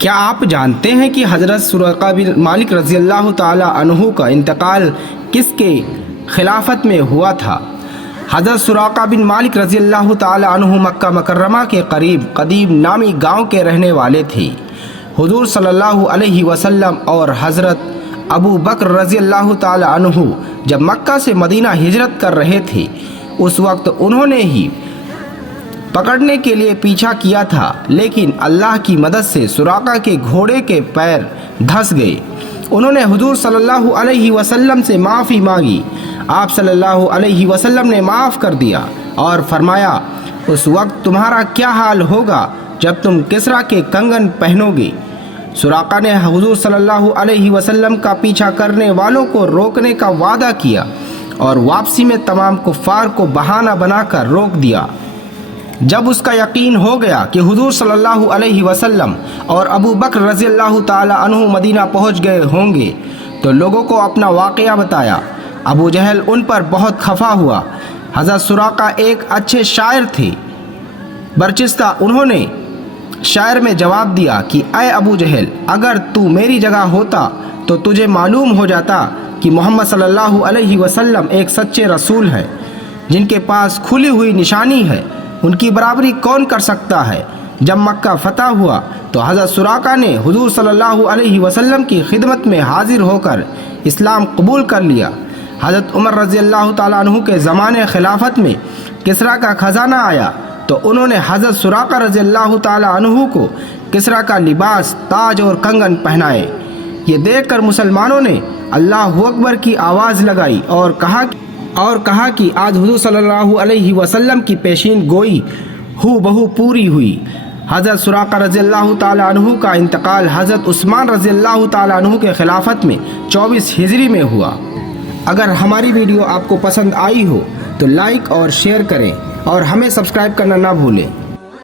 کیا آپ جانتے ہیں کہ حضرت سراقہ بن مالک رضی اللہ تعالی عنہ کا انتقال کس کے خلافت میں ہوا تھا؟ حضرت سراقہ بن مالک رضی اللہ تعالی عنہ مکہ مکرمہ کے قریب قدیم نامی گاؤں کے رہنے والے تھے۔ حضور صلی اللہ علیہ وسلم اور حضرت ابو بکر رضی اللہ تعالی عنہ جب مکہ سے مدینہ ہجرت کر رہے تھے، اس وقت انہوں نے ہی پکڑنے کے لیے پیچھا کیا تھا، لیکن اللہ کی مدد سے سراقہ کے گھوڑے کے پیر دھس گئے۔ انہوں نے حضور صلی اللہ علیہ وسلم سے معافی مانگی۔ آپ صلی اللہ علیہ وسلم نے معاف کر دیا اور فرمایا، اس وقت تمہارا کیا حال ہوگا جب تم کسریٰ کے کنگن پہنو گے۔ سراقہ نے حضور صلی اللہ علیہ وسلم کا پیچھا کرنے والوں کو روکنے کا وعدہ کیا اور واپسی میں تمام کفار کو بہانہ بنا کر روک دیا۔ جب اس کا یقین ہو گیا کہ حضور صلی اللہ علیہ وسلم اور ابو بکر رضی اللہ تعالی عنہ مدینہ پہنچ گئے ہوں گے تو لوگوں کو اپنا واقعہ بتایا۔ ابو جہل ان پر بہت خفا ہوا۔ حضرت سراقہ ایک اچھے شاعر تھے، برچستہ انہوں نے شاعر میں جواب دیا کہ اے ابو جہل، اگر تو میری جگہ ہوتا تو تجھے معلوم ہو جاتا کہ محمد صلی اللہ علیہ وسلم ایک سچے رسول ہیں جن کے پاس کھلی ہوئی نشانی ہے، ان کی برابری کون کر سکتا ہے۔ جب مکہ فتح ہوا تو حضرت سراقہ نے حضور صلی اللہ علیہ وسلم کی خدمت میں حاضر ہو کر اسلام قبول کر لیا۔ حضرت عمر رضی اللہ تعالیٰ عنہ کے زمانے خلافت میں کسریٰ کا خزانہ آیا تو انہوں نے حضرت سراقہ رضی اللہ تعالیٰ عنہ کو کسریٰ کا لباس، تاج اور کنگن پہنائے۔ یہ دیکھ کر مسلمانوں نے اللہ اکبر کی آواز لگائی اور کہا کہ آج حضور صلی اللہ علیہ وسلم کی پیشین گوئی ہو بہو پوری ہوئی۔ حضرت سراقہ رضی اللہ تعالیٰ عنہ کا انتقال حضرت عثمان رضی اللہ تعالیٰ عنہ کے خلافت میں 24 ہجری میں ہوا۔ اگر ہماری ویڈیو آپ کو پسند آئی ہو تو لائک اور شیئر کریں اور ہمیں سبسکرائب کرنا نہ بھولیں۔